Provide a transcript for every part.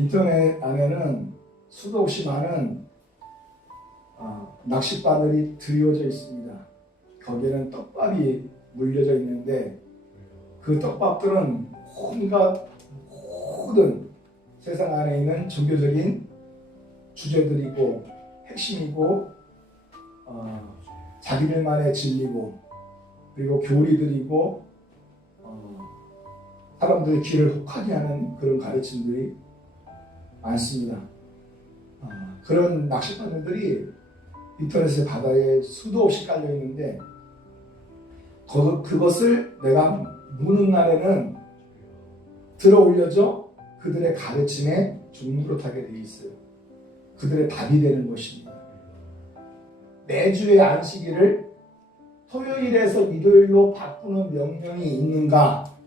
인터넷 안에는 수도 없이 많은 낚싯바늘이 드리워져 있습니다. 거기에는 떡밥이 물려져 있는데 그 떡밥들은 온갖 모든 세상 안에 있는 종교적인 주제들이고 핵심이고 자기들만의 진리고 그리고 교리들이고 사람들의 귀를 혹하게 하는 그런 가르침들이 많습니다. 그런 낚싯바늘들이 인터넷의 바다에 수도 없이 깔려 있는데 그것을 내가 무는 날에는 들어 올려져 그들의 가르침에 중무릇하게 되어 있어요. 그들의 답이 되는 것입니다. 매주의 안식일을 토요일에서 일요일로 바꾸는 명령이 있는가?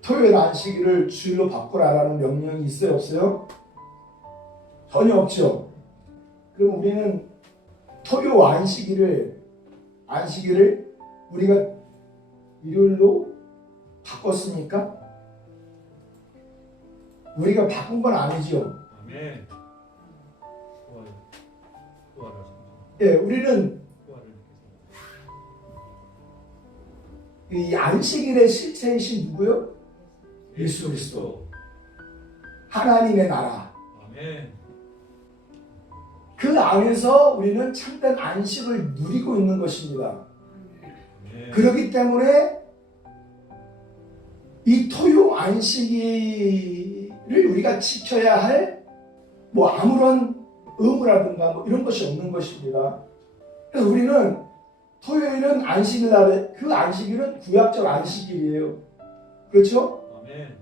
토요일 안식일을 주일로 바꾸라라는 명령이 있어요? 없어요? 전혀 없죠. 그럼 우리는 토요 안식일을 우리가 일요일로 바꿨습니까? 우리가 바꾼 건 아니죠. 아멘. 예, 우리는 이 안식일의 실체이신 누구요? 예수 그리스도. 하나님의 나라. 아멘. 그 안에서 우리는 참된 안식을 누리고 있는 것입니다. 아멘. 그렇기 때문에 이 토요 안식일을 우리가 지켜야 할 아무런 의무라든가 이런 것이 없는 것입니다. 그래서 우리는 토요일은 안식일 날에 그 안식일은 구약적 안식일이에요. 그렇죠? 아멘.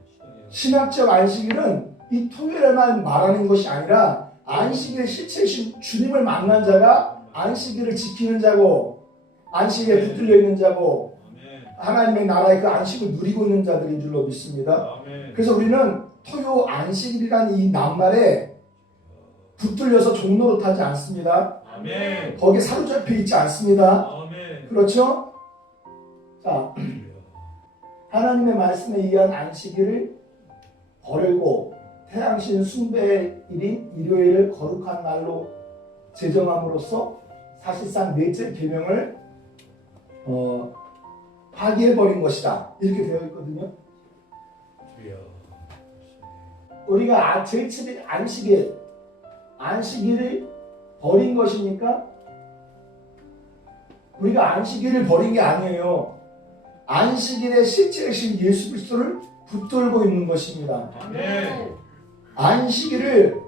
신학적 안식일은 이 토요일만 말하는 것이 아니라 안식일의 실체이신 주님을 만난 자가 안식일을 지키는 자고 안식일에 붙들려 있는 자고 하나님의 나라의 그 안식을 누리고 있는 자들인 줄로 믿습니다. 그래서 우리는 토요 안식일이라는 이 낱말에 붙들려서 종노릇하지 않습니다. 아멘. 거기에 사로잡혀 있지 않습니다. 아멘. 그렇죠? 자, 하나님의 말씀에 의한 안식일을 버리고 태양신 숭배일인 일요일을 거룩한 날로 제정함으로써 사실상 넷째 계명을 파기해버린 것이다. 이렇게 되어 있거든요. 우리가 제7일 안식일을 버린 것입니까? 우리가 안식일을 버린 게 아니에요. 안식일의 실체이신 예수 그리스도를 붙들고 있는 것입니다. 아멘. 안식일을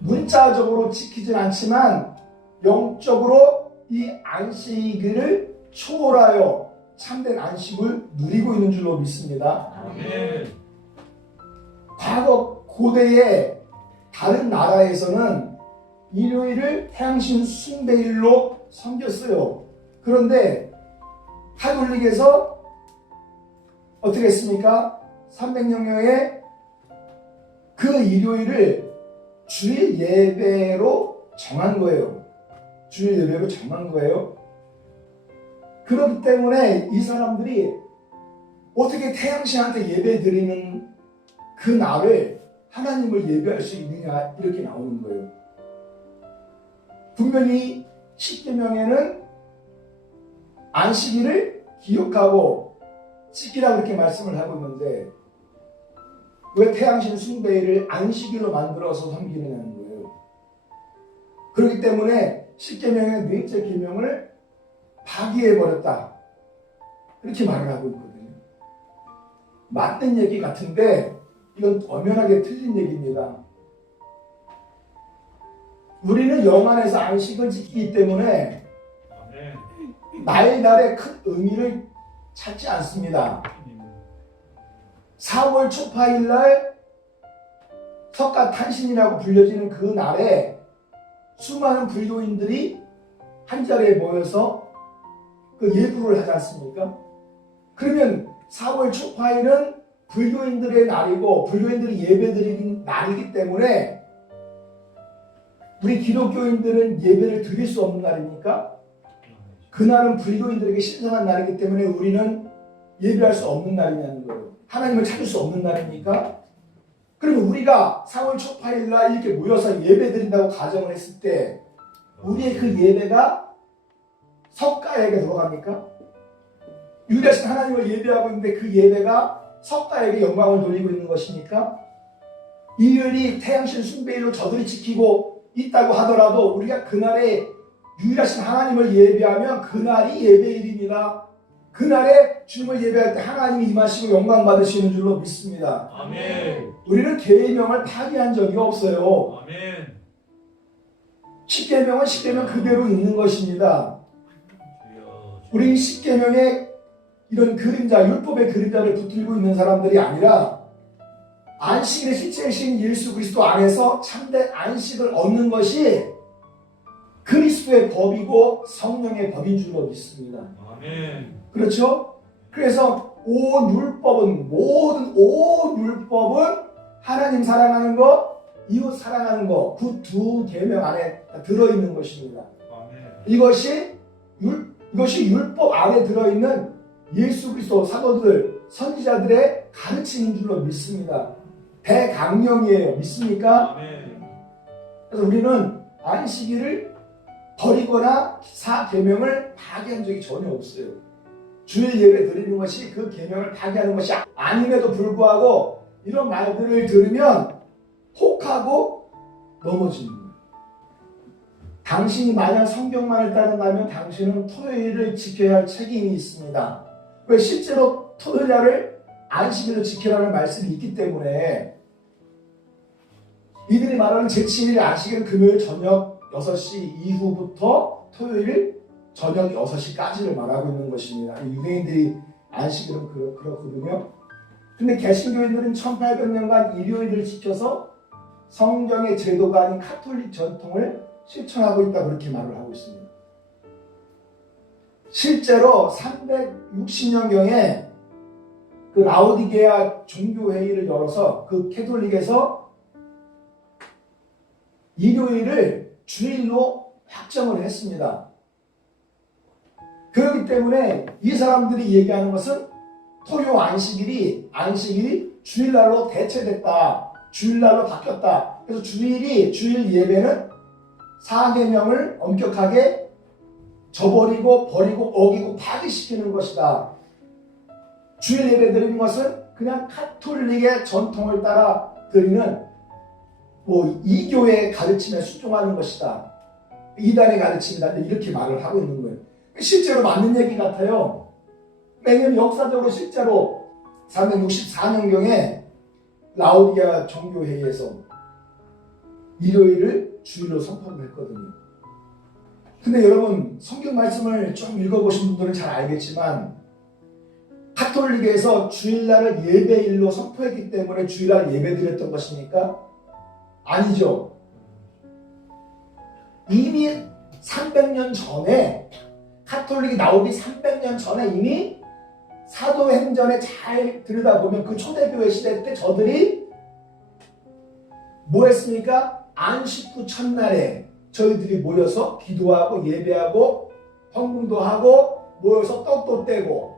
문자적으로 지키진 않지만 영적으로 이 안식일을 초월하여 참된 안식을 누리고 있는 줄로 믿습니다. 아멘. 과거 고대의 다른 나라에서는 일요일을 태양신 숭배일로 섬겼어요. 그런데 가톨릭에서 어떻게 했습니까? 300년경에 그 일요일을 주일 예배로 정한 거예요. 주일 예배로 정한 거예요. 그렇기 때문에 이 사람들이 어떻게 태양신한테 예배 드리는 그 날을 하나님을 예배할 수 있느냐 이렇게 나오는 거예요. 분명히 십계명에는 안식일을 기억하고 지키라 그렇게 말씀을 하고 있는데 왜 태양신 숭배일을 안식일로 만들어서 섬기느냐는 거예요. 그렇기 때문에 십계명의 넷째 계명을 파기해버렸다 이렇게 말을 하고 있거든요. 맞는 얘기 같은데 이건 엄연하게 틀린 얘기입니다. 우리는 영 안에서 안식을 지키기 때문에 날의 큰 의미를 찾지 않습니다. 4월 초파일 날 석가탄신이라고 불려지는 그 날에 수많은 불교인들이 한자리에 모여서 그 예불을 하지 않습니까? 그러면 4월 초파일은 불교인들의 날이고 불교인들이 예배드리는 날이기 때문에 우리 기독교인들은 예배를 드릴 수 없는 날입니까? 그날은 불교인들에게 신성한 날이기 때문에 우리는 예배할 수 없는 날이냐는 거예요. 하나님을 찾을 수 없는 날입니까? 그러면 우리가 3월 초파일 날 이렇게 모여서 예배 드린다고 가정을 했을 때 우리의 그 예배가 석가에게 들어갑니까? 유일하신 하나님을 예배하고 있는데 그 예배가 석가에게 영광을 돌리고 있는 것입니까? 일요일이 태양신 숭배일로 저들이 지키고 있다고 하더라도 우리가 그날에 유일하신 하나님을 예배하면 그날이 예배일입니다. 그날에 주님을 예배할 때 하나님이 임하시고 영광 받으시는 줄로 믿습니다. 아멘. 우리는 계명을 파기한 적이 없어요. 아멘. 십계명은 십계명 그대로 있는 것입니다. 주여. 우리 십계명에 이런 그림자, 율법의 그림자를 붙들고 있는 사람들이 아니라 안식일의 실체이신 예수 그리스도 안에서 참된 안식을 얻는 것이 그리스도의 법이고 성령의 법인 줄로 믿습니다. 아멘. 그렇죠? 그래서 온 율법은 온 율법은 하나님 사랑하는 것, 이웃 사랑하는 것, 그 두 계명 안에 들어있는 것입니다. 아멘. 이것이 율법 안에 들어있는 예수 그리스도 사도들, 선지자들의 가르침인 줄로 믿습니다. 대강령이에요. 믿습니까? 아멘. 그래서 우리는 안식일을 버리거나 사계명을 파기한 적이 전혀 없어요. 주일 예배 드리는 것이 그 계명을 파기하는 것이 아님에도 불구하고 이런 말들을 들으면 혹하고 넘어지는 거예요. 당신이 만약 성경만을 따른다면 당신은 토요일을 지켜야 할 책임이 있습니다. 왜? 실제로 토요일날을 안식일로 지키라는 말씀이 있기 때문에 이들이 말하는 제7일 안식일은 금요일 저녁 6시 이후부터 토요일 저녁 6시까지를 말하고 있는 것입니다. 유대인들이 안식일은 그렇거든요. 근데 개신교인들은 1800년간 일요일을 지켜서 성경의 제도가 아닌 카톨릭 전통을 실천하고 있다 그렇게 말을 하고 있습니다. 실제로 360년경에 그 라오디게아 종교회의를 열어서 그 캐톨릭에서 일요일을 주일로 확정을 했습니다. 그렇기 때문에 이 사람들이 얘기하는 것은 토요 안식일이 주일날로 대체됐다. 주일날로 바뀌었다. 그래서 주일 예배는 사계명을 엄격하게 저버리고 버리고 어기고 파기시키는 것이다. 주일 예배 드리는 것은 그냥 카톨릭의 전통을 따라 드리는 이교의 가르침에 순종하는 것이다. 이단의 가르침이다. 이렇게 말을 하고 있는 거예요. 실제로 맞는 얘기 같아요. 왜냐하면 역사적으로 실제로 364년경에 라오디게아 종교회의에서 일요일을 주일로 선포를 했거든요. 근데 여러분 성경 말씀을 좀 읽어보신 분들은 잘 알겠지만 카톨릭에서 주일날을 예배일로 선포했기 때문에 주일날 예배드렸던 것입니까? 아니죠. 이미 300년 전에 카톨릭이 나오기 300년 전에 이미 사도행전에 잘 들여다보면 그 초대교회 시대 때 저들이 뭐 했습니까? 안식 후 첫날에 저희들이 모여서 기도하고 예배하고 헌금도 하고 모여서 떡도 떼고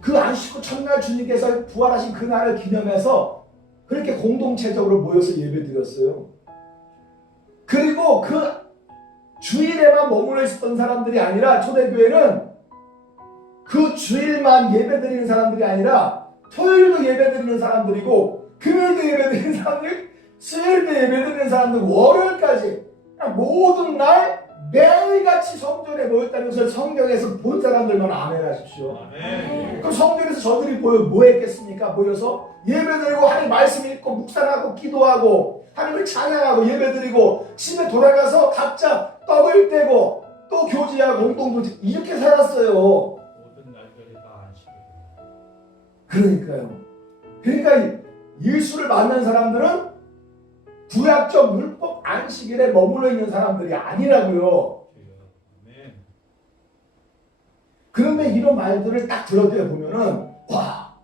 그 안식 후 첫날 주님께서 부활하신 그날을 기념해서 그렇게 공동체적으로 모여서 예배드렸어요. 그리고 그 주일에만 머물러 있었던 사람들이 아니라 초대교회는 그 주일만 예배드리는 사람들이 아니라 토요일도 예배드리는 사람들이고 금요일도 예배드리는 사람들, 수요일도 예배드리는 사람들, 월요일까지 모든 날 매일같이 성전에 모였다는 것을 성경에서 본 사람들만 아멘 하십시오. 아멘. 그럼 성전에서 저들이 뭐 했겠습니까? 모여서 예배드리고 하나님 말씀 읽고 묵상하고 기도하고 하나님을 찬양하고 예배드리고 집에 돌아가서 각자 떡을 떼고 또 교제하고 공동체 이렇게 살았어요. 모든 날들이 다 안식일. 그러니까 예수를 만난 사람들은 구약적 율법 안식일에 머물러 있는 사람들이 아니라고요. 아멘. 그런데 이런 말들을 딱 들어보면은 와,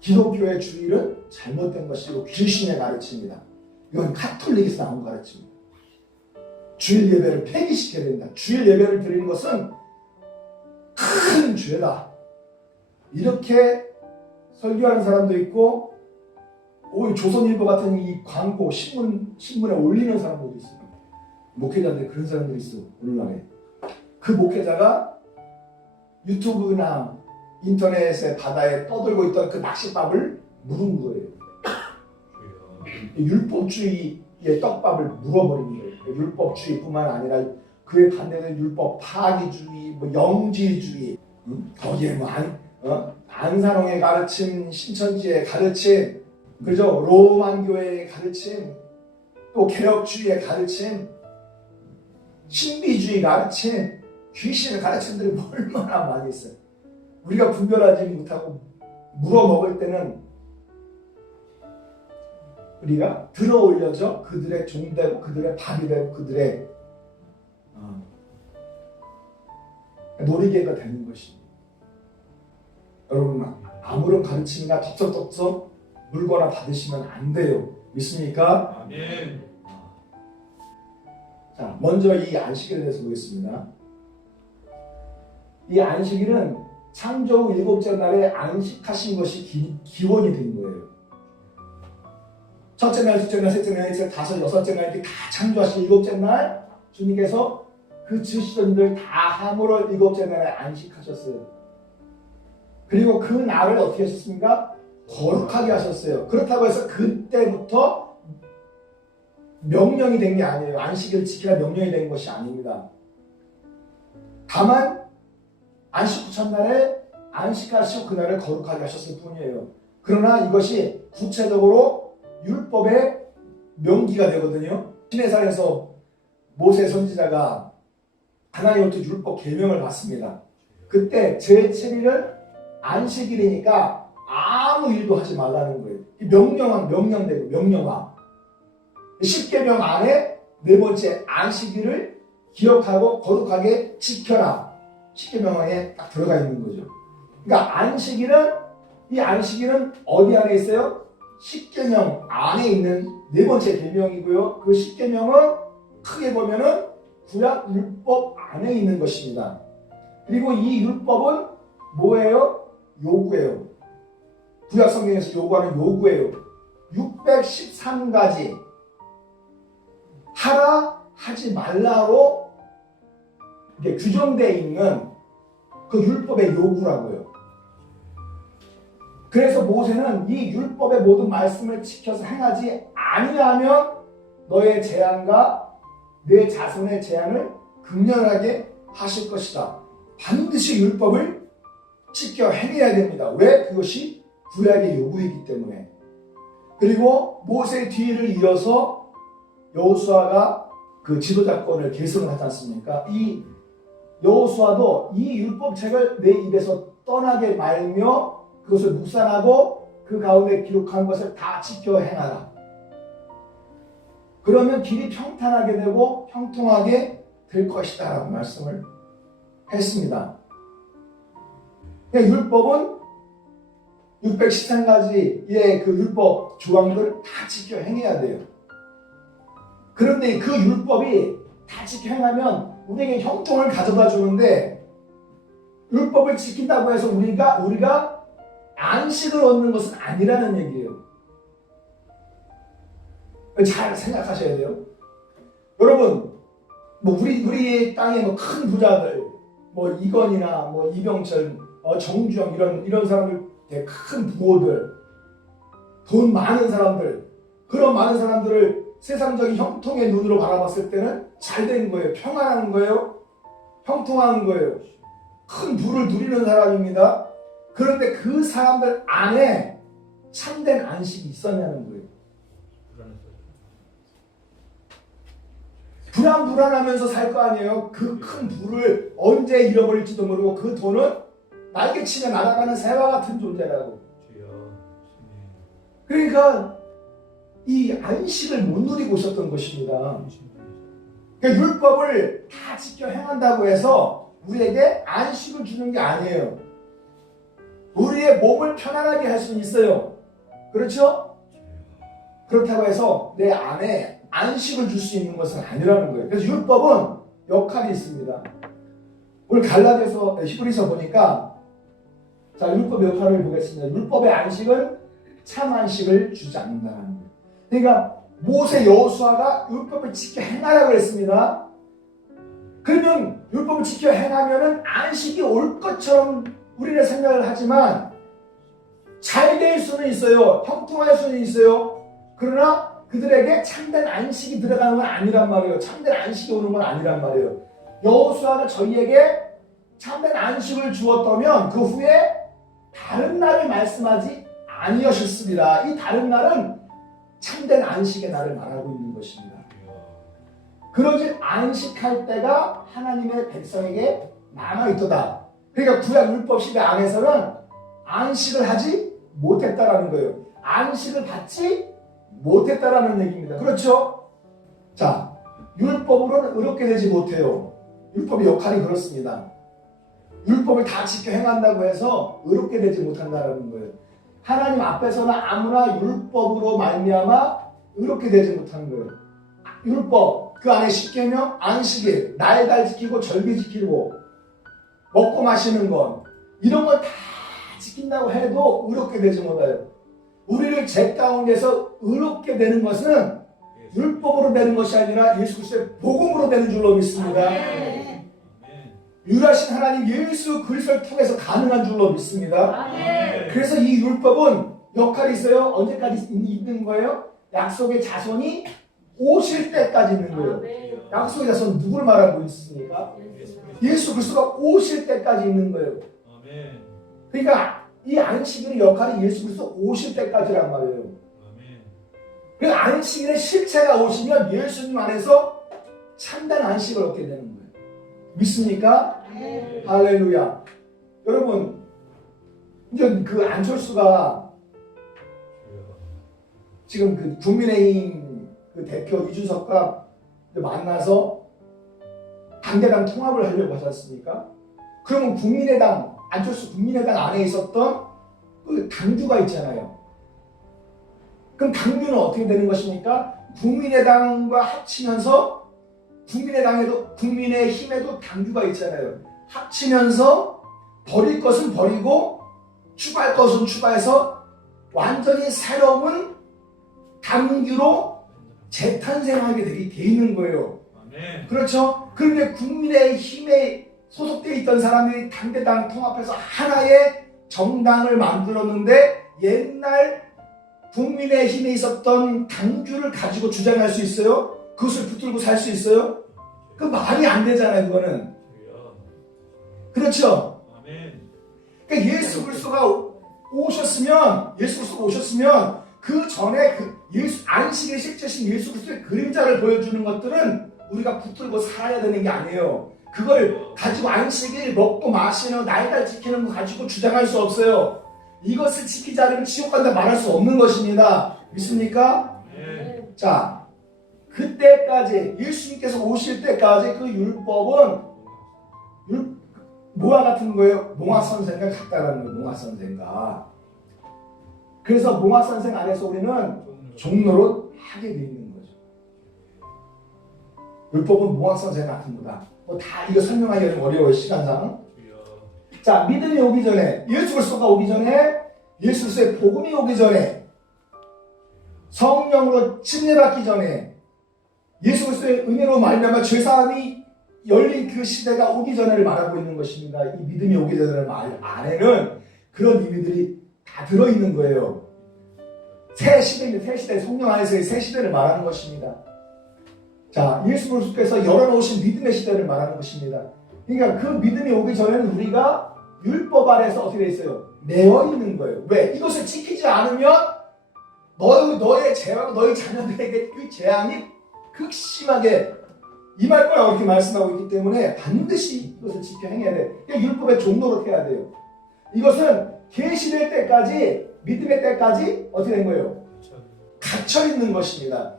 기독교의 주일은 잘못된 것이고 귀신의 가르침이다. 이건 카톨릭에서 나온 가르침입니다. 주일 예배를 폐기시켜야 된다. 주일 예배를 드리는 것은 큰 죄다. 이렇게 설교하는 사람도 있고 오히려 조선일보 같은 이 광고 신문에 올리는 사람들도 있어요. 목회자들 그런 사람들이 있어. 오늘날에 그 목회자가 유튜브나 인터넷의 바다에 떠들고 있던 그 낚싯밥을 물은 거예요. 율법주의의 떡밥을 물어버린 거예요. 율법주의뿐만 아니라 그에 반대되는 율법 파기주의, 뭐 영지주의, 거기에 뭐 안산홍의 가르침, 신천지의 가르침, 그죠? 로만교회의 가르침, 또 개혁주의의 가르침, 신비주의 가르침, 귀신의 가르침들이 얼마나 많이 있어요. 우리가 분별하지 못하고 물어먹을 때는 우리가 들어올려져 그들의 종되고 그들의 밥이 되고 그들의 놀이개가 되는 것입니다. 여러분 아무런 가르침이나 덥석덥석 물거나 받으시면 안 돼요. 믿습니까? 아멘. 자, 먼저 이 안식일에 대해서 보겠습니다. 이 안식일은 창조 후 7째 날에 안식하신 것이 기원이 된 거예요. 첫째 날, 둘째 날, 셋째 날, 넷째 날, 다섯, 여섯째 날 이렇게 다 창조하신 7째 날 주님께서 그 지으시던 일을 다 함으로 7째 날에 안식하셨어요. 그리고 그 날을 어떻게 하셨습니까? 거룩하게 하셨어요. 그렇다고 해서 그때부터 명령이 된 게 아니에요. 안식일을 지키라 명령이 된 것이 아닙니다. 다만 안식 후 첫날에 안식하시고 그날을 거룩하게 하셨을 뿐이에요. 그러나 이것이 구체적으로 율법의 명기가 되거든요. 시내산에서 모세 선지자가 하나님으로부터 율법 계명을 받습니다. 그때 제7일은 안식일이니까 아무 일도 하지 말라는 거예요. 명령되고 명령화. 10계명 안에 네 번째 안식일을 기억하고 거룩하게 지켜라. 10계명 안에 딱 들어가 있는 거죠. 그러니까 이 안식일은 어디 안에 있어요? 10계명 안에 있는 네 번째 계명이고요. 그 10계명은 크게 보면은 구약 율법 안에 있는 것입니다. 그리고 이 율법은 뭐예요? 요구예요. 구약 성경에서 요구하는 요구예요. 613가지 하라 하지 말라로 이게 규정되어 있는 그 율법의 요구라고요. 그래서 모세는 이 율법의 모든 말씀을 지켜서 행하지 아니하면 너의 재앙과 내 자손의 재앙을 극렬하게 하실 것이다. 반드시 율법을 지켜 행해야 됩니다. 왜? 그것이 구약의 요구이기 때문에. 그리고 모세의 뒤를 이어서 여호수아가 그 지도자권을 계승을 하지 않습니까? 이 여호수아도 이 율법책을 내 입에서 떠나게 말며 그것을 묵상하고 그 가운데 기록한 것을 다 지켜 행하라. 그러면 길이 평탄하게 되고 형통하게 될 것이다 라고 말씀을 했습니다. 그러니까 율법은 613가지의 그 율법 조항들을 다 지켜 행해야 돼요. 그런데 그 율법이 다 지켜 행하면 우리에게 형통을 가져다 주는데 율법을 지킨다고 해서 우리가 안식을 얻는 것은 아니라는 얘기예요. 잘 생각하셔야 돼요. 여러분, 뭐 우리 땅에 뭐 큰 부자들, 뭐 이건희나 뭐 이병철, 정주영 이런 사람들, 되게 큰 부호들, 돈 많은 사람들, 그런 많은 사람들을 세상적인 형통의 눈으로 바라봤을 때는 잘 되는 거예요. 평안한 거예요. 형통한 거예요. 큰 부를 누리는 사람입니다. 그런데 그 사람들 안에 참된 안식이 있었냐는 거예요. 불안하면서 살 거 아니에요. 그 큰 부를 언제 잃어버릴지도 모르고 그 돈은 날개치며 날아가는 새와 같은 존재라고. 그러니까 이 안식을 못 누리고 있었던 것입니다. 그러니까 율법을 다 지켜 행한다고 해서 우리에게 안식을 주는 게 아니에요. 우리의 몸을 편안하게 할 수는 있어요. 그렇죠? 그렇다고 해서 내 안에 안식을 줄 수 있는 것은 아니라는 거예요. 그래서 율법은 역할이 있습니다. 오늘 갈라디아서 히브리서 보니까 자 율법 역할을 보겠습니다. 율법의 안식은 참 안식을 주지 않는다는 거예요. 그러니까 모세 여호수아가 율법을 지켜 행하라고 했습니다. 그러면 율법을 지켜 행하면은 안식이 올 것처럼 우리는 생각을 하지만 잘 될 수는 있어요. 형통할 수는 있어요. 그러나 그들에게 참된 안식이 들어가는 건 아니란 말이에요. 참된 안식이 오는 건 아니란 말이에요. 여호수아가 저희에게 참된 안식을 주었다면 그 후에 다른 날을 말씀하지 아니하셨습니다. 이 다른 날은 참된 안식의 날을 말하고 있는 것입니다. 그러지 안식할 때가 하나님의 백성에게 남아있도다. 그러니까 구약 율법 시대 안에서는 안식을 하지 못했다라는 거예요. 안식을 받지 못했다라는 얘기입니다. 그렇죠? 자, 율법으로는 의롭게 되지 못해요. 율법의 역할이 그렇습니다. 율법을 다 지켜 행한다고 해서 의롭게 되지 못한다라는 거예요. 하나님 앞에서는 아무나 율법으로 말미암아 의롭게 되지 못하는 거예요. 율법 그 안에 10계명 안식일 날 지키고 절기 지키고 먹고 마시는 것 이런 걸 다 지킨다고 해도 의롭게 되지 못해요. 우리를 죄 가운데서 의롭게 되는 것은 율법으로 되는 것이 아니라 예수 그리스도의 복음으로 되는 줄로 믿습니다. 유일하신 하나님 예수 그리스도를 통해서 가능한 줄로 믿습니다. 그래서 이 율법은 역할이 있어요. 언제까지 있는 거예요? 약속의 자손이 오실 때까지 있는 거예요. 약속의 자손 누굴 말하고 있습니까? 예수 그리스도가 오실 때까지 있는 거예요. 그러니까 이 안식일의 역할이 예수 그리스도 오실 때까지란 말이에요. 그 안식일의 실체가 오시면 예수님 안에서 참된 안식을 얻게 되는 거예요. 믿습니까? 할렐루야. 여러분, 이제 그 안철수가 지금 그 국민의힘 그 대표 이준석과 만나서 당대당 통합을 하려고 하지 않습니까? 그러면 국민의당, 안철수 국민의당 안에 있었던 그 당주가 있잖아요. 그럼 당주는 어떻게 되는 것입니까? 국민의당과 합치면서 국민의힘에도 당주가 있잖아요. 합치면서 버릴 것은 버리고 추가할 것은 추가해서 완전히 새로운 당규로 재탄생하게 돼 있는 거예요. 그렇죠? 그런데 국민의힘에 소속되어 있던 사람들이 당대당 통합해서 하나의 정당을 만들었는데 옛날 국민의힘에 있었던 당규를 가지고 주장할 수 있어요? 그것을 붙들고 살 수 있어요? 그 말이 안 되잖아요, 그거는. 그렇죠? 그러니까 예수 그리스도가 오셨으면 그 전에 그 안식의 실제신 예수 그리스도의 그림자를 보여주는 것들은 우리가 붙들고 살아야 되는 게 아니에요. 그걸 가지고 안식일 먹고 마시는 날달 지키는 거 가지고 주장할 수 없어요. 이것을 지키지 않으면 지옥 간다 말할 수 없는 것입니다. 믿습니까? 자, 그때까지 예수님께서 오실 때까지 그 율법은 뭐와 같은 거예요? 몽화선생과 같다라는 거예요. 몽화선생과. 그래서 몽화선생 안에서 우리는 종로로 하게 되어 있는 거죠. 율법은 몽화선생 같은 거다. 뭐 다 이거 설명하기가 좀 어려워요, 시간상. 자, 믿음이 오기 전에, 예수 그리스도가 오기 전에, 예수 그리스도의 복음이 오기 전에, 성령으로 침례받기 전에, 예수 그리스도의 은혜로 말미암아 죄사함이 열린 그 시대가 오기 전에를 말하고 있는 것입니다. 이 믿음이 오기 전에는 말 안에는 그런 의미들이 다 들어있는 거예요. 새 시대입니다. 새 시대, 성령 안에서의 새 시대를 말하는 것입니다. 자, 예수 그리스도께서 열어놓으신 믿음의 시대를 말하는 것입니다. 그러니까 그 믿음이 오기 전에는 우리가 율법 아래에서 어떻게 되어 있어요? 매여 있는 거예요. 왜? 이것을 지키지 않으면 너의 재앙, 너희 자녀들에게 그 재앙이 극심하게 임할 거라고 이렇게 말씀하고 있기 때문에 반드시 이것을 지켜 행해야 돼. 그러니까 율법의 종로로 해야 돼요. 이것은 계시될 때까지, 믿음의 때까지 어떻게 된 거예요? 갇혀 있는 것입니다.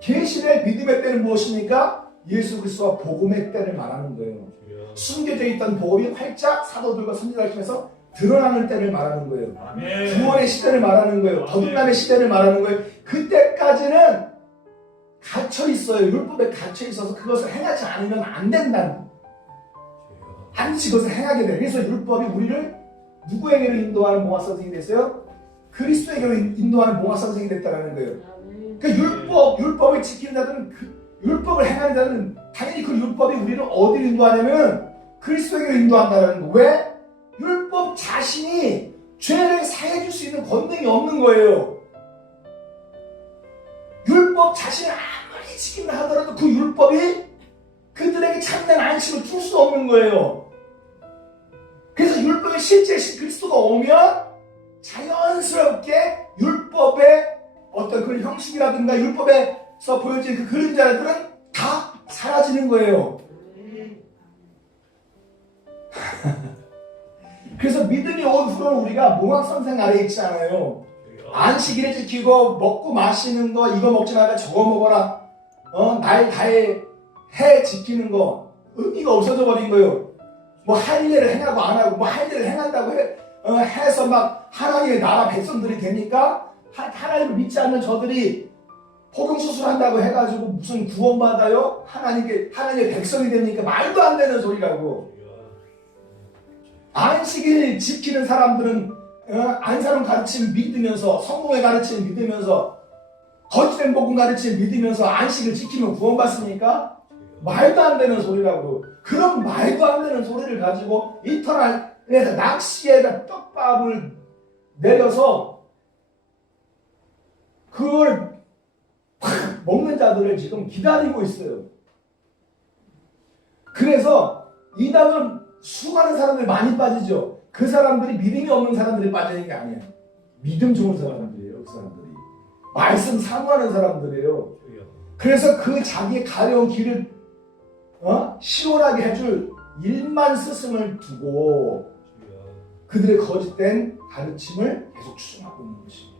계시될 믿음의 때는 무엇입니까? 예수 그리스도와 복음의 때를 말하는 거예요. 숨겨져 있던 복음이 활짝 사도들과 선지자를 통해서 드러나는 때를 말하는 거예요. 구원의 시대를 말하는 거예요. 거듭남의 시대를 말하는 거예요. 그때까지는 갇혀 있어요. 율법에 갇혀 있어서 그것을 행하지 않으면 안 된다는. 반드시 그것을 행하게 돼요. 그래서 율법이 우리를 누구에게로 인도하는 몽화 선생이 됐어요? 그리스도에게로 인도하는 몽학 선생이 됐다는 거예요. 아멘. 그 율법을 지키는 자들은 율법을 행하는 자들은 당연히 그 율법이 우리를 어디로 인도하냐면 그리스도에게로 인도한다는 거. 왜? 율법 자신이 죄를 사해 줄 수 있는 권능이 없는 거예요. 율법 자신을 아무리 지킨다 하더라도 그 율법이 그들에게 참된 안식을 줄 수 없는 거예요. 그래서 율법의 실제신 그리스도가 오면 자연스럽게 율법의 어떤 그 형식이라든가 율법에서 보여진 그 그림자들은 다 사라지는 거예요. 그래서 믿음이 온 후로는 우리가 몽학선생 아래에 있지 않아요. 안식일을 지키고 먹고 마시는 거 이거 먹지 말고 저거 먹어라. 날 다해 해 지키는 거 의미가 없어져 버린 거예요. 뭐 할 일을 행하고 안 하고 뭐 할 일을 행한다고 해서 막 하나님의 나라 백성들이 되니까 하나님을 믿지 않는 저들이 복음 수술한다고 해가지고 무슨 구원받아요? 하나님의 백성이 됩니까? 말도 안 되는 소리라고. 안식일 지키는 사람들은 안사람 가르침 믿으면서 성공의 가르침 믿으면서 거짓된 복음 가르침 믿으면서 안식을 지키면 구원받습니까? 말도 안 되는 소리라고. 그런 말도 안 되는 소리를 가지고 이터널에서 낚시에다 떡밥을 내려서 그걸 팍 먹는 자들을 지금 기다리고 있어요. 그래서 이단은 수많은 사람들이 많이 빠지죠. 그 사람들이 믿음이 없는 사람들이 빠지는 게 아니에요. 믿음 좋은 사람들이에요. 그 사람들이 말씀 사모하는 사람들이에요. 그래서 그 자기의 가려운 길을 시원하게 해줄 일만 스승을 두고 그들의 거짓된 가르침을 계속 추종하고 있는 것입니다.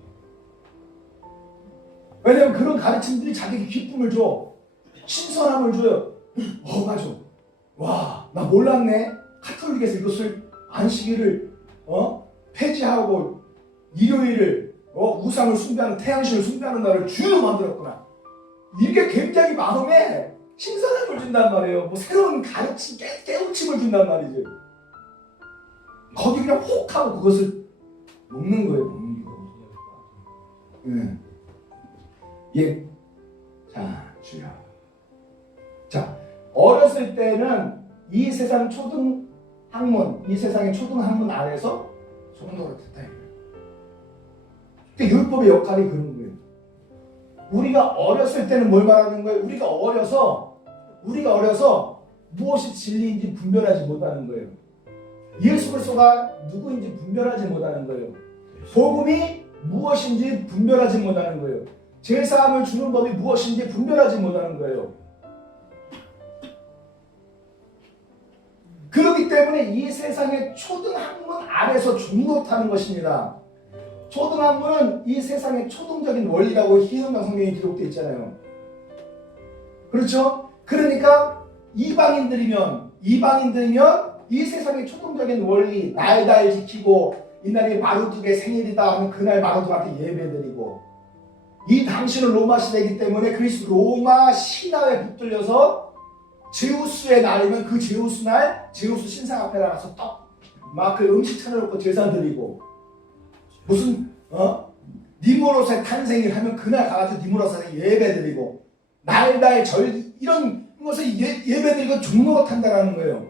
왜냐하면 그런 가르침들이 자기에게 기쁨을 줘. 신선함을 줘요. 맞아. 와, 나 몰랐네. 카톨릭에서 이것을 안식일을 폐지하고 일요일을 우상을 숭배하는 태양신을 숭배하는 날을 주로 만들었구나. 이게 굉장히 마음에 신선함을 준단 말이에요. 뭐 새로운 가르침, 깨우침을 준단 말이죠. 거기 그냥 혹 하고 그것을 먹는 거예요. 먹는 거. 예. 자, 주여. 자, 어렸을 때는 이 세상 초등학문, 이 세상의 초등학문 안에서 정도로 됐다. 근데 율법의 역할이 그런 거예요. 우리가 어렸을 때는 뭘 말하는 거예요? 우리가 어려서 무엇이 진리인지 분별하지 못하는 거예요. 예수 그리스도가 누구인지 분별하지 못하는 거예요. 복음이 무엇인지 분별하지 못하는 거예요. 제사함을 주는 법이 무엇인지 분별하지 못하는 거예요. 그렇기 때문에 이 세상의 초등학문 아래서 종노릇하는 것입니다. 초등학문은 이 세상의 초등적인 원리라고 희은강 성경에 기록되어 있잖아요. 그렇죠? 그러니까 이방인들이면 이 세상의 초등적인 원리, 날 지키고 이날이 마르두의 생일이다 하면 그날 마르두한테 예배드리고, 이 당시는 로마 시대이기 때문에 그리스 로마 신화에 붙들려서 제우스의 날이면 그 제우스 날 제우스 신상 앞에 나가서 막 그 음식 차려놓고 제사 드리고, 무슨 니모로스의 탄생일 하면 그날 가가지고 니모로스한테 예배드리고, 날 절 이런 것을 예배드리고 종로로 탄다라는 거예요.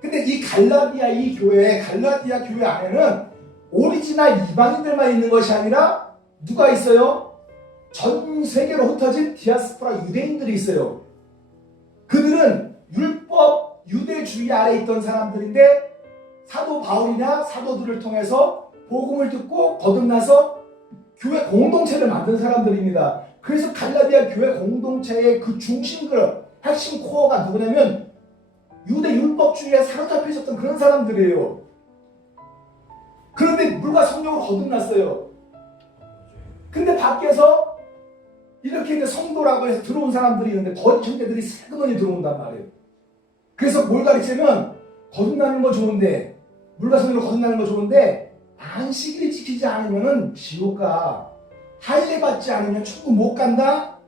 근데 이 갈라디아 교회 안에는 오리지널 이방인들만 있는 것이 아니라 누가 있어요? 전 세계로 흩어진 디아스포라 유대인들이 있어요. 그들은 율법 유대주의 아래 있던 사람들인데 사도 바울이나 사도들을 통해서 복음을 듣고 거듭나서 교회 공동체를 만든 사람들입니다. 그래서 갈라디아 교회 공동체의 그 중심 그릇, 핵심 코어가 누구냐면 유대 율법주의에 사로잡혀 있었던 그런 사람들이에요. 그런데 물과 성령으로 거듭났어요. 근데 밖에서 이렇게 이제 성도라고 해서 들어온 사람들이 있는데 거짓 형제들이 새그머니 들어온단 말이에요. 그래서 뭘 가르치면 거듭나는 거 좋은데, 물과 성령으로 거듭나는 거 좋은데 안식일을 지키지 않으면 지옥 가. 할례 받지 않으면 천국 못 간다?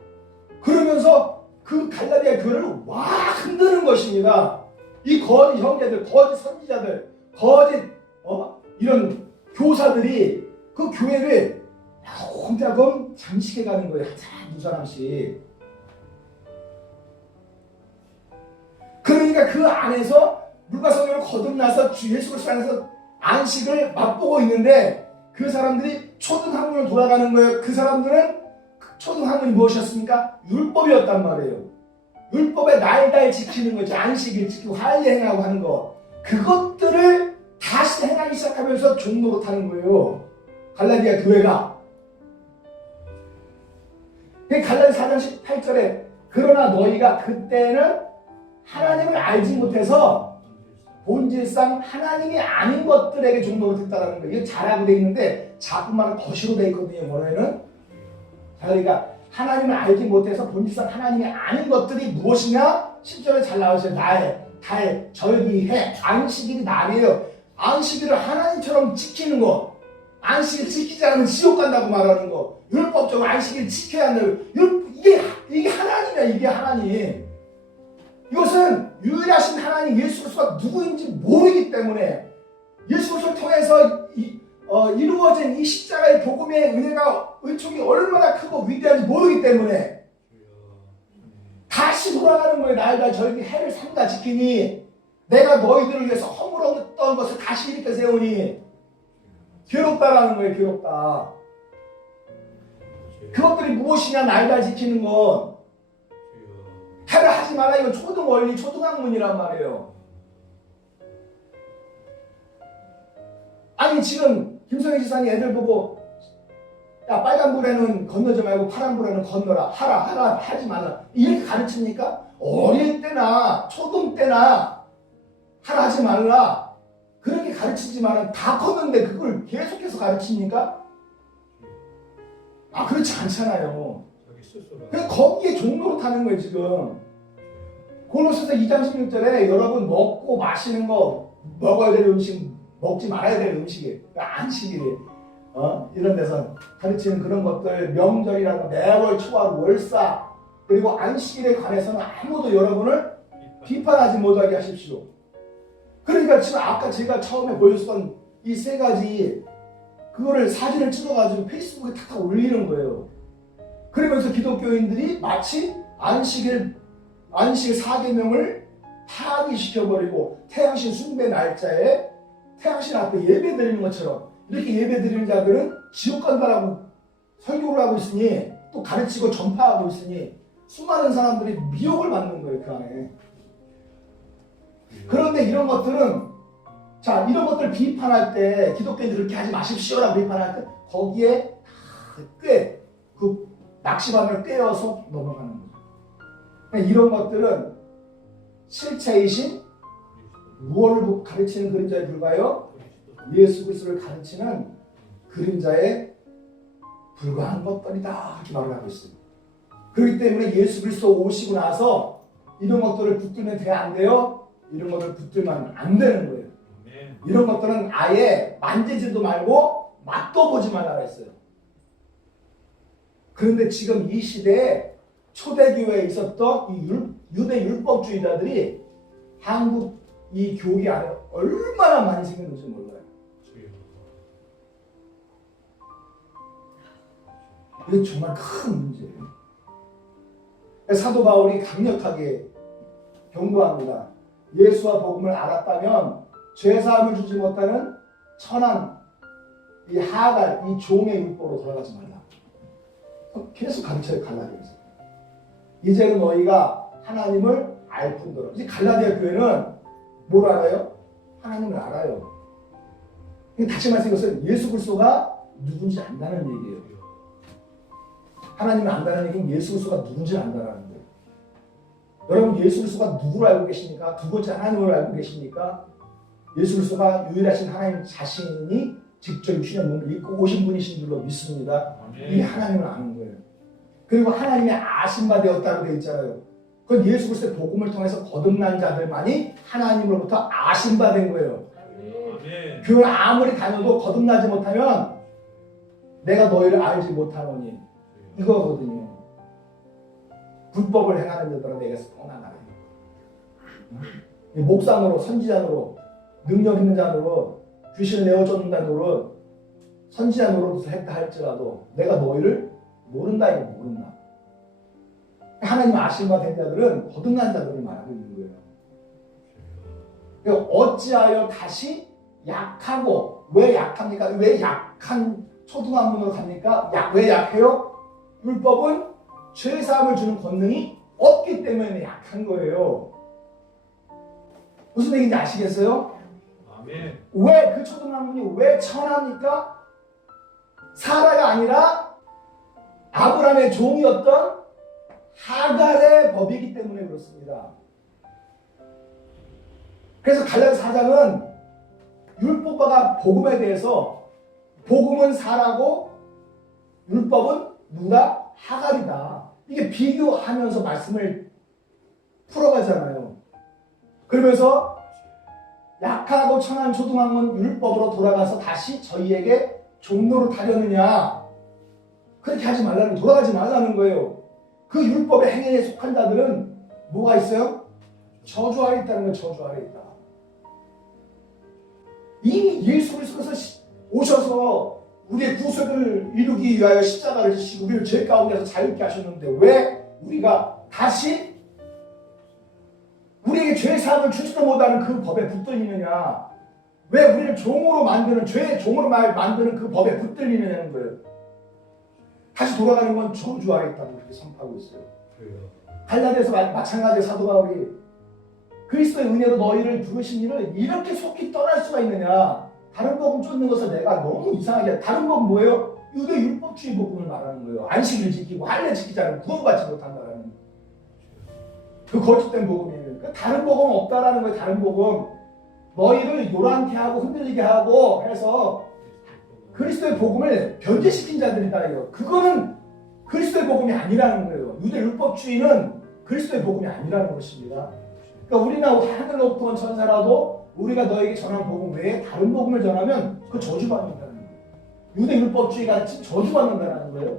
그러면서 그 갈라디아 교회를 와 흔드는 것입니다. 이 거짓 형제들, 거짓 선지자들, 거짓 이런 교사들이 그 교회를 혼자금 잠식해 가는 거예요. 두 사람씩. 그러니까 그 안에서 물과 성령을 거듭나서 주 예수 그리스도 안에서 안식을 맛보고 있는데 그 사람들이 초등학문을 돌아가는 거예요. 그 사람들은 초등학문이 무엇이었습니까? 율법이었단 말이에요. 율법에 날달 지키는 거죠. 안식일 지키고 할례 행하고 하는 거. 그것들을 다시 행하기 시작하면서 종로로 타는 거예요. 갈라디아 교회가. 갈라디아 4장 18절에 그러나 너희가 그때는 하나님을 알지 못해서 본질상 하나님이 아닌 것들에게 종로를 듣다라는 거예요. 이게 잘하고 돼 있는데 자꾸만 거시로 돼 있거든요. 원어에는. 자, 그러니까 하나님을 알지 못해서 본질상 하나님이 아닌 것들이 무엇이냐? 10절에 잘 나오죠. 날, 달, 절기, 해, 안식일이 날이에요. 안식일을 하나님처럼 지키는 거. 안식일 지키지 않으면 지옥 간다고 말하는 거. 율법적으로 안식일 지켜야 한다고. 이게 하나님이야. 이게 하나님. 이것은 유일하신 하나님 예수 그리스도가 누구인지 모르기 때문에 예수 그리스도를 통해서 이루어진 이 십자가의 복음의 은혜가 은총이 얼마나 크고 위대한지 모르기 때문에 다시 돌아가는 거예요. 날과 절기 해를 삼가 지키니 내가 너희들을 위해서 허물었던 것을 다시 일으켜 세우니 괴롭다라는 거예요. 괴롭다. 그것들이 무엇이냐? 날과 지키는 건 해를 하지 마라. 이건 초등원리 초등학문이란 말이에요. 아니 지금 김성희 지사님 애들 보고 야 빨간불에는 건너지 말고 파란불에는 건너라. 하라 하지 말라. 이렇게 가르칩니까? 어릴 때나 초등 때나 하라 하지 말라. 그렇게 가르치지만 다 컸는데 그걸 계속해서 가르칩니까? 아 그렇지 않잖아요. 그래서 거기에 종로로 타는 거예요 지금. 골로새서 2장 16절에 여러분 먹고 마시는 거 먹어야 될 음식 먹지 말아야 될 음식이에요. 안식일이에요. 이런 데서 가르치는 그런 것들 명절이라고 매월 초하루 월사 그리고 안식일에 관해서는 아무도 여러분을 비판하지 못하게 하십시오. 그러니까 지금 아까 제가 처음에 보여줬던 이 세 가지 그거를 사진을 찍어가지고 페이스북에 탁 올리는 거예요. 그러면서 기독교인들이 마치 안식일 4계명을 파기시켜버리고 태양신 숭배 날짜에 태양신 앞에 예배 드리는 것처럼 이렇게 예배 드리는 자들은 지옥 간다라고 설교를 하고 있으니 또 가르치고 전파하고 있으니 수많은 사람들이 미혹을 받는 거예요. 그 안에. 그런데 이런 것들은 이런 것들을 비판할 때 기독교인들 그렇게 하지 마십시오라고 비판할 때 거기에 꽤 그 낚시바늘 꿰어서 넘어가는 거죠. 이런 것들은 실체이신 무엇을 가르치는 그림자에 불과하여 예수 그리스도를 가르치는 그림자에 불과한 것들이다 이렇게 말을 하고 있어요. 그렇기 때문에 예수 그리스도 오시고 나서 이런 것들을 붙들면 돼 안 돼요? 이런 것들을 붙들면 안 되는 거예요. 이런 것들은 아예 만지지도 말고 맛도 보지 말라 했어요. 그런데 지금 이 시대에 초대교회에 있었던 이 유대 율법주의자들이 한국 이 교계 안에 얼마나 많이 생겼는지 몰라요. 이게 정말 큰 문제예요. 사도 바울이 강력하게 경고합니다. 예수와 복음을 알았다면 죄사함을 주지 못하는 천한 이 하갈 이 종의 율법으로 돌아가지 말라. 계속 가르쳐요. 갈라디아에서. 이제는 너희가 하나님을 알 뿐더러. 이제 갈라디아 교회는 뭘 알아요? 하나님을 알아요. 다시 말씀드려서 예수 그리스도가 누군지 안다는 얘기예요. 하나님을 안다는 얘기는 예수 그리스도가 누군지 안다는 거예요. 여러분 예수 그리스도가 누구를 알고 계십니까? 두 번째 하나님을 알고 계십니까? 예수 그리스도가 유일하신 하나님 자신이 직접 육신의 몸을 입고 오신 분이신 줄로 믿습니다. 이 하나님을 아는 거예요. 그리고 하나님의 아신 바 되었다고 되어 있잖아요. 그건 예수 그리스도의 복음을 통해서 거듭난 자들만이 하나님으로부터 아신 바 된 거예요. 교회 아무리 다녀도 거듭나지 못하면 내가 너희를 알지 못하노니 이거거든요. 불법을 행하는 자들은 내게서 떠나가라. 목상으로 선지자로 능력 있는 자로 귀신을 내어쫓는 자로 선지자 노릇을 했다 할지라도 내가 너희를 모른다 이거 모른다. 하나님 아신 바 된 자들은 거듭난 자들을 말하고 있는 거예요. 그러니까 어찌하여 다시 약하고 왜 약합니까? 왜 약한 초등학문으로 갑니까? 왜 약해요? 율법은 죄사함을 주는 권능이 없기 때문에 약한 거예요. 무슨 얘기인지 아시겠어요? 아멘. 왜 그 초등학문이 왜 천합니까? 사라가 아니라 아브라함의 종이었던 하갈의 법이기 때문에 그렇습니다. 그래서 갈라디아 4장은 율법과 복음에 대해서 복음은 사라고 율법은 누구다? 하갈이다. 이게 비교하면서 말씀을 풀어가잖아요. 그러면서 약하고 천한 초등학문 율법으로 돌아가서 다시 저희에게 종로로 타려느냐, 그렇게 하지 말라는, 돌아가지 말라는 거예요. 그 율법의 행위에 속한 자들은 뭐가 있어요? 저주 아래 있다는 거예요. 저주 아래 있다. 이미 예수 그리스도께서 오셔서 우리의 구속을 이루기 위하여 십자가를 지시고 우리를 죄 가운데서 자유케 하셨는데 왜 우리가 다시 우리에게 죄 사함을 주지도 못하는 그 법에 붙들리느냐, 왜 우리를 종으로 만드는, 죄의 종으로 만드는 그 법에 붙들리느냐는 거예요. 다시 돌아가는 건 저주 아래 있다고 그렇게 선포하고 있어요. 갈라디아에서 마찬가지로 사도 바울이 그리스도의 은혜로 너희를 부르신 일을 이렇게 속히 떠날 수가 있느냐, 다른 복음 쫓는 것을 내가 너무 이상하게, 다른 복음 뭐예요? 유대 율법주의 복음을 말하는 거예요. 안식일 지키고 할례 지키지 않으면 구원받지 못한다는 그 거짓된 복음이에요. 그러니까 다른 복음 없다라는 거예요. 다른 복음 너희를 요란케 하고 흔들리게 하고 해서 그리스도의 복음을 변제시킨 자들이다 이거. 그거는 그리스도의 복음이 아니라는 거예요. 유대 율법주의는 그리스도의 복음이 아니라는 것입니다. 그러니까 우리나 하늘로부터 온 천사라도 우리가 너에게 전한 복음 외에 다른 복음을 전하면 그 저주받는다는 거예요. 유대 율법주의가 저주받는다는 거예요.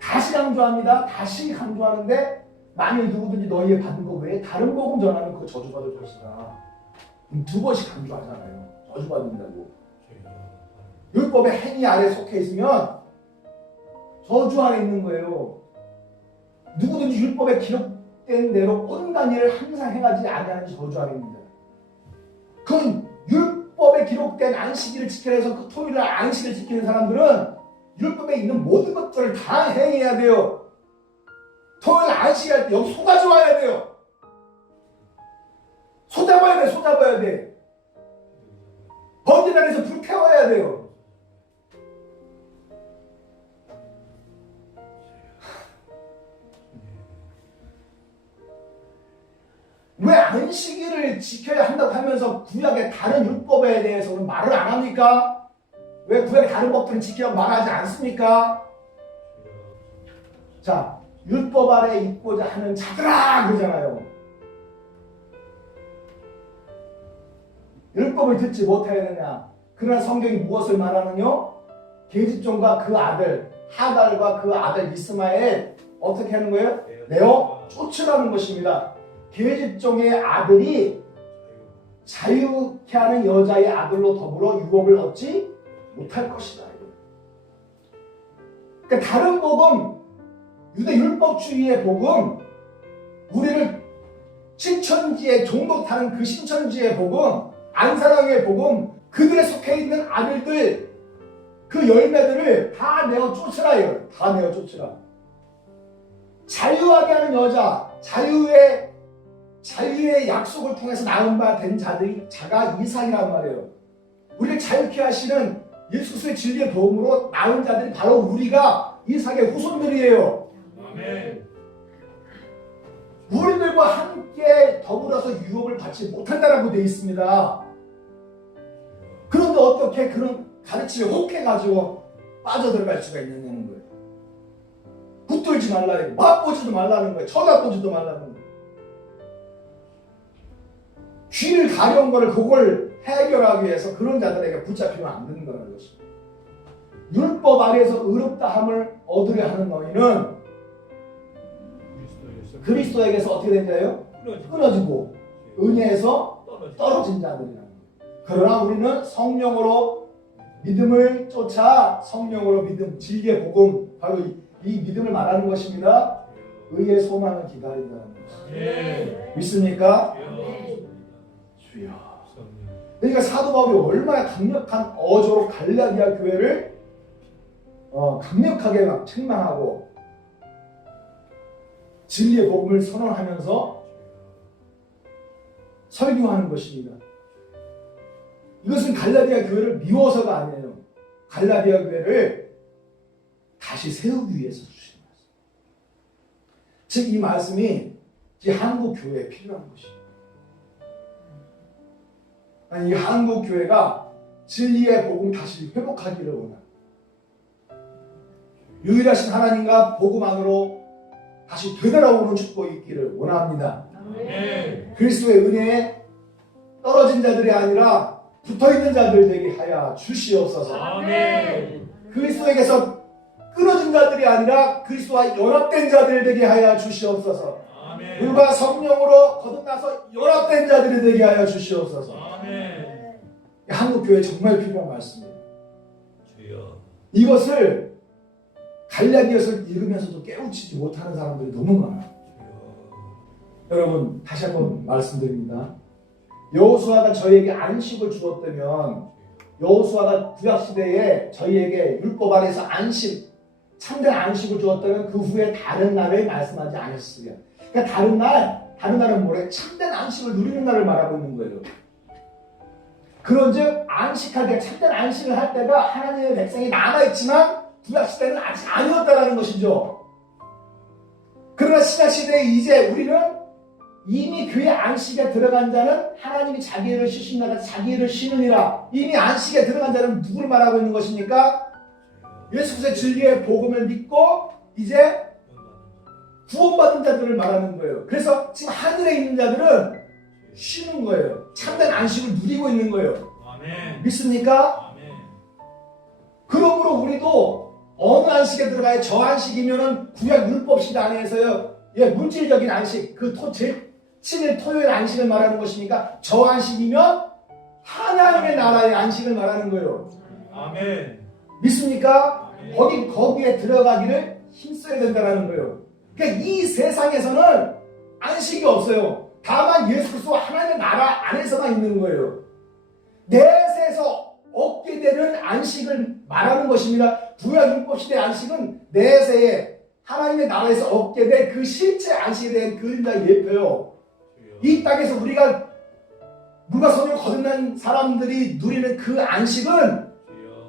다시 강조합니다. 다시 강조하는데 만일 누구든지 너희의 받은 것 외에 다른 복음 전하면 그 저주받을 것이다. 두 번씩 강조하잖아요. 저주받는다고. 율법의 행위 아래 속해 있으면 저주 안에 있는 거예요. 누구든지 율법에 기록된 대로 온갖 일을 항상 행하지 아니하는 저주 안에 있는 거예요. 그건 율법에 기록된 안식일을 지켜야 해서 그 토요일날 안식일을 지키는 사람들은 율법에 있는 모든 것들을 다 행해야 돼요. 토요일 안식일 때 여기 소가 좋아야 돼요. 소 잡아야 돼. 소 잡아야 돼. 번제단에서 불 태워야 돼요. 왜 안식일을 지켜야 한다고 하면서 구약의 다른 율법에 대해서는 말을 안 합니까? 왜 구약의 다른 법들은 지키라고 말하지 않습니까? 자, 율법 아래 있고자 하는 자들아 그러잖아요. 율법을 듣지 못하였느냐. 그러나 성경이 무엇을 말하느냐? 계집종과 그 아들 하갈과 그 아들 이스마엘 어떻게 하는 거예요? 내어 쫓으라는 것입니다. 계집종의 아들이 자유케 하는 여자의 아들로 더불어 유업을 얻지 못할 것이다. 그러니까 다른 복음, 유대 율법주의의 복음, 우리를 신천지에 종로 타는 그 신천지의 복음, 안사랑의 복음, 그들에 속해 있는 아들들, 그 열매들을 다 내어 쫓으라요. 다 내어 쫓으라. 자유하게 하는 여자, 자유의 약속을 통해서 낳은 바 된 자가 이삭이란 말이에요. 우리를 자유케 하시는 예수 그리스도의 진리의 복음으로 낳은 자들이 바로 우리가 이삭의 후손들이에요. 아멘. 우리들과 함께 더불어서 유업을 받지 못한다라고 되어 있습니다. 그런데 어떻게 그런 가르침에 혹해가지고 빠져들어갈 수가 있느냐는 거예요. 붙들지 말라는 거예요. 맛보지도 말라는 거예요. 쳐다보지도 말라는 거예요. 귀를 가려운 거를 그걸 해결하기 위해서 그런 자들에게 붙잡히면 안 되는 거라는 것입니다. 율법 아래에서 의롭다함을 얻으려 하는 너희는 그리스도에게서 어떻게 된 자예요? 끊어지고 은혜에서 떨어진 자들이라는 거예요. 그러나 우리는 성령으로 믿음을 쫓아 성령으로 믿음, 진리의 복음, 바로 이 믿음을 말하는 것입니다. 의의 소망을 기다린다는 것입니다. 아멘. 믿습니까? 주여. 그러니까 사도 바울이 얼마나 강력한 어조로 갈라디아 교회를 강력하게 막 책망하고 진리의 복음을 선언하면서 설교하는 것입니다. 이것은 갈라디아 교회를 미워서가 아니에요. 갈라디아 교회를 다시 세우기 위해서 주신 말씀. 즉 이 말씀이 이제 한국 교회에 필요한 것입니다. 아니, 이 한국 교회가 진리의 복음 다시 회복하기를 원합니다. 유일하신 하나님과 복음 안으로 다시 되돌아오는 축복이 있기를 원합니다. 아멘. 그리스도의 은혜에 떨어진 자들이 아니라 붙어있는 자들 되게 하여 주시옵소서. 아멘. 그리스도에게서 끊어진 자들이 아니라 그리스도와 연합된 자들 되게 하여 주시옵소서. 아멘. 물과 성령으로 거듭나서 연합된 자들이 되게 하여 주시옵소서. 아멘. 한국 교회 정말 필요한 말씀입니다. 주여. 이것을 갈라디아서를 읽으면서도 깨우치지 못하는 사람들이 너무 많아요. 여러분 다시 한번 말씀드립니다. 여호수아가 저희에게 안식을 주었다면, 여호수아가 구약시대에 저희에게 율법 아래서 안식, 참된 안식을 주었다면 그 후에 다른 날을 말씀하지 않았어요. 그러니까 다른 날은 뭐래? 참된 안식을 누리는 날을 말하고 있는 거예요. 그런즉 안식하게 참된 안식을 할 때가 하나님의 백성이 남아있지만 구약시대는 아직 아니었다라는 것이죠. 그러나 신약시대에 이제 우리는 이미 그의 안식에 들어간 자는 하나님이 자기를 쉬신다가 자기를 쉬느니라. 이미 안식에 들어간 자는 누구를 말하고 있는 것입니까? 예수 그리스도의 진리의 복음을 믿고 이제 구원받은 자들을 말하는 거예요. 그래서 지금 하늘에 있는 자들은 쉬는 거예요. 참된 안식을 누리고 있는 거예요. 아멘. 믿습니까? 아멘. 그러므로 우리도 어느 안식에 들어가야 저 안식이면은 구약 율법 시대 안에서요. 물질적인 안식, 그 7일 토요일 안식을 말하는 것이니까 저 안식이면 하나님의 나라의 안식을 말하는 거예요. 아멘. 믿습니까? 아멘. 거기에 들어가기를 힘써야 된다는 거예요. 그러니까 이 세상에서는 안식이 없어요. 다만 예수 그리스도 하나님의 나라 안에서만 있는 거예요. 내세에서 얻게 되는 안식을 말하는 것입니다. 구약 율법 시대 안식은 내세에 하나님의 나라에서 얻게 될 그 실제 안식에 대한 그림자 예표요. 이 땅에서 우리가 물과 성령을 거듭난 사람들이 누리는 그 안식은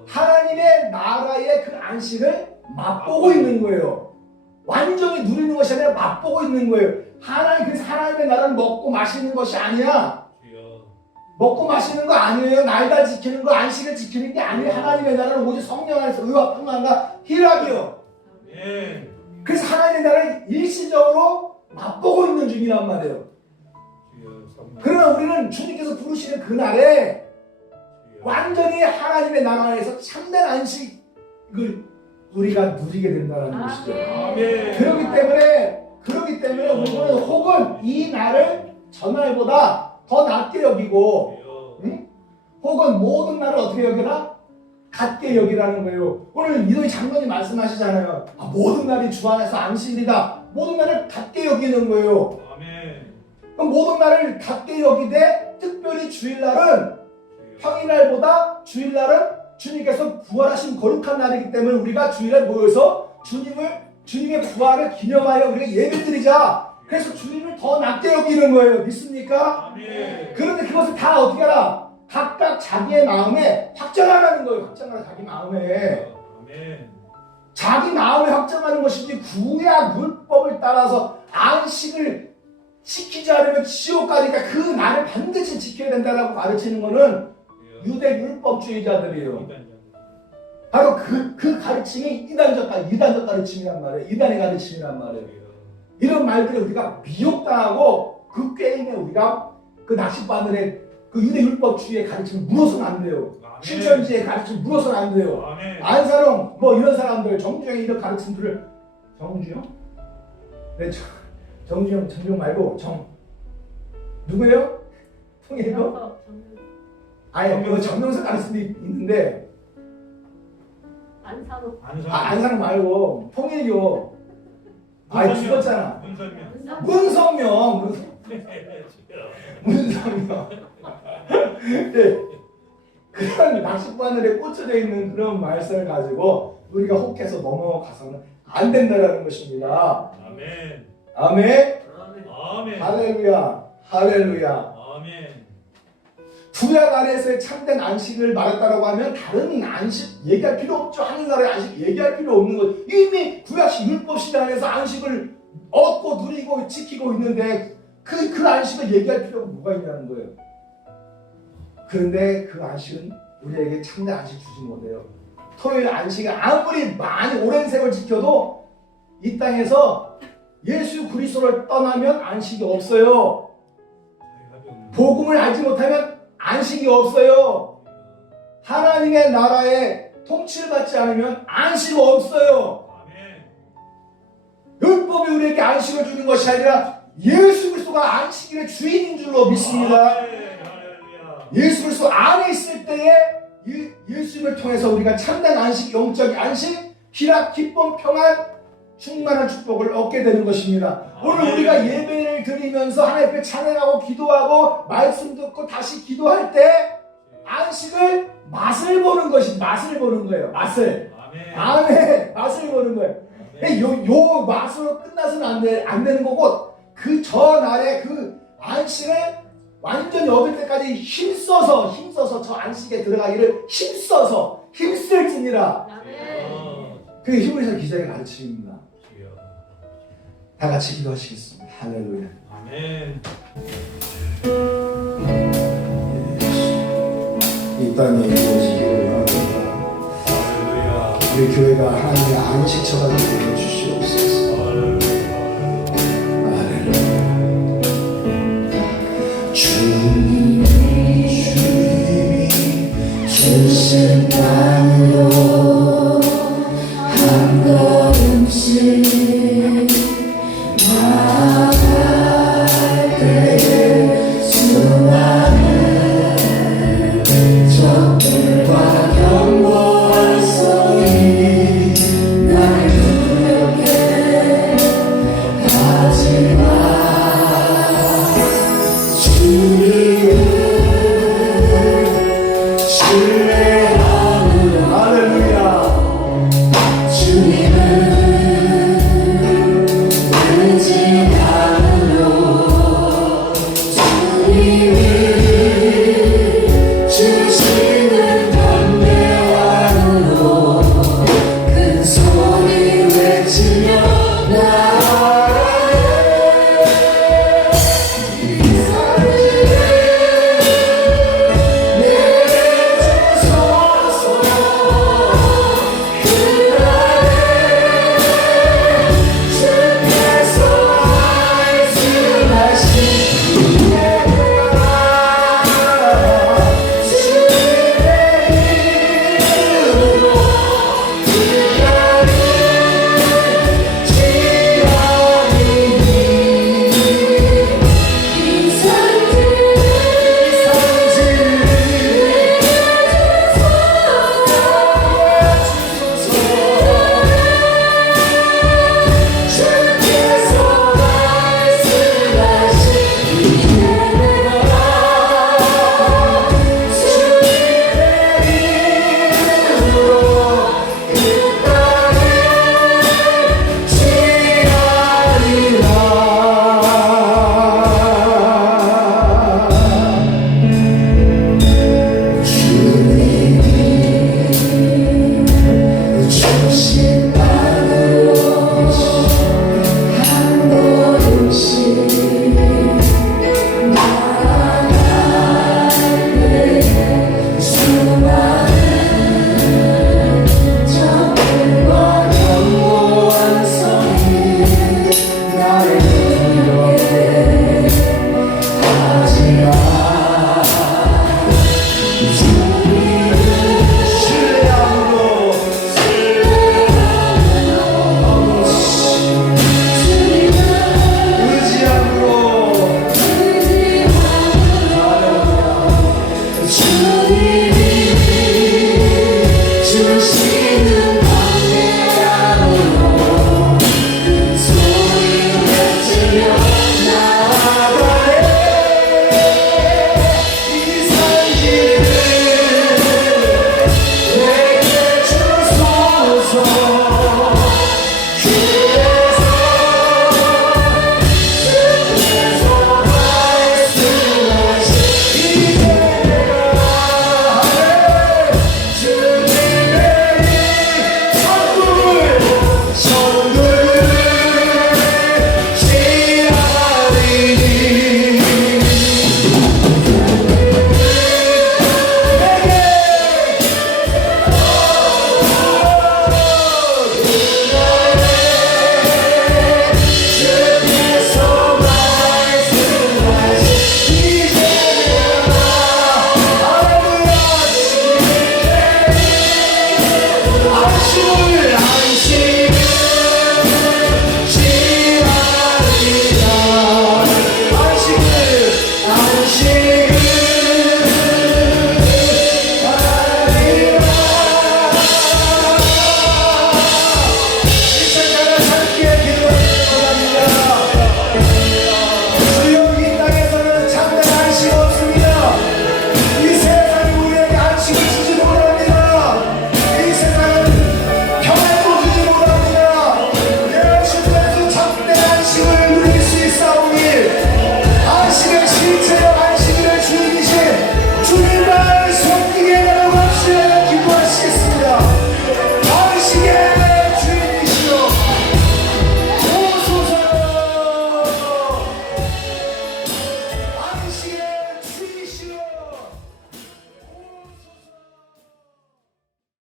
하나님의 나라의 그 안식을 맛보고 있는 거예요. 완전히 누리는 것이 아니라 맛보고 있는 거예요. 그래서 하나님의 나라는 먹고 마시는 것이 아니야. 먹고 마시는 거 아니에요. 날달 지키는 거, 안식을 지키는 게 아니에요. 하나님의 나라는 오직 성령 안에서 의와 평안과 희락이요. 그래서 하나님의 나라를 일시적으로 맛보고 있는 중이란 말이에요. 그러나 우리는 주님께서 부르시는 그날에 완전히 하나님의 나라 안에서 참된 안식을 우리가 누리게 된다는 것이죠. 아멘. 그렇기 때문에 우리는 혹은 이 날을 전날보다 더 낮게 여기고, 혹은 모든 날을 어떻게 여기라? 같게 여기라는 거예요. 오늘 이도희 장로님 말씀하시잖아요. 모든 날이 주 안에서 안식이다. 모든 날을 같게 여기는 거예요. 아멘. 그럼 모든 날을 같게 여기되 특별히 주일날은 평일날보다 주일날은 주님께서 부활하신 거룩한 날이기 때문에 우리가 주일날 모여서 주님의 부활을 기념하여 우리가 예배드리자. 그래서 주님을 더 낮게 여기는 거예요. 믿습니까? 아멘. 그런데 그것을 다 어떻게 하라? 각각 자기의 마음에 확정하라는 거예요. 확정하라, 자기 마음에. 아멘. 자기 마음에 확정하는 것이지 구약 율법을 따라서 안식을 지키지 않으면 지옥 가니까 그 날을 반드시 지켜야 된다라고 가르치는 것은 유대 율법주의자들이에요. 바로 그 가르침이 이단적 가르침이란 말이에요. 이단의 가르침이란 말이에요. 이런 말들을 우리가 미혹당하고 그 게임에 우리가 그 낚싯바늘에 그 유대 율법주의의 가르침을 물어서는 안 돼요. 신천지의 가르침을 물어서는 안 돼요. 아멘. 안사롱 뭐 이런 사람들, 정주영이 이런 가르침들을, 정주영? 네, 정주영 말고 누구예요? 통일교? 아니, 그 정명석 가르침이 있는데 안산호. 안상 말고 통일교. 아 죽었잖아. 문선명. 문성명. 네. 그런 낚싯바늘에 꽂혀져 있는 그런 말씀을 가지고 우리가 혹해서 넘어가서는 안 된다라는 것입니다. 아멘. 아멘. 아멘. 할렐루야. 할렐루야. 아멘. 구약 안에서의 참된 안식을 말했다라고 하면 다른 안식 얘기할 필요 없죠. 하늘나라의 안식 얘기할 필요 없는 것. 이미 구약식 율법 시대 안에서 안식을 얻고 누리고 지키고 있는데 그 안식을 얘기할 필요가 뭐가 있냐는 거예요. 그런데 그 안식은 우리에게 참된 안식 주지 못해요. 토요일 안식을 아무리 많이 오랜 세월 지켜도 이 땅에서 예수 그리스도를 떠나면 안식이 없어요. 복음을 알지 못하면 안식이 없어요. 하나님의 나라에 통치를 받지 않으면 안식이 없어요. 율법이 우리에게 안식을 주는 것이 아니라 예수 그리스도가 안식일의 주인인 줄로 믿습니다. 예수 그리스도 안에 있을 때에 예수님을 통해서 우리가 참된 안식, 영적 안식, 희락, 기쁨, 평안, 충만한 축복을 얻게 되는 것입니다. 오늘 우리가 예배를 드리면서 하나님 앞에 찬양하고 기도하고 말씀 듣고 다시 기도할 때 안식을 맛을 보는 것이 맛을 보는 거예요. 맛을. 아멘. 맛을 보는 거예요. 요 맛으로 끝나서는 안 되는 거고 그 전날에 그 안식을 완전히 얻을 때까지 힘써서 저 안식에 들어가기를 힘쓸지니라. 그게 히브리서 기자의 가르침입니다. 다 같이 기도하시겠습니다. 할렐루야. 아멘. 이 땅에 이루어지기를 원합니다. 할렐루야. 우리 교회가 하나님의 안식처가 되기를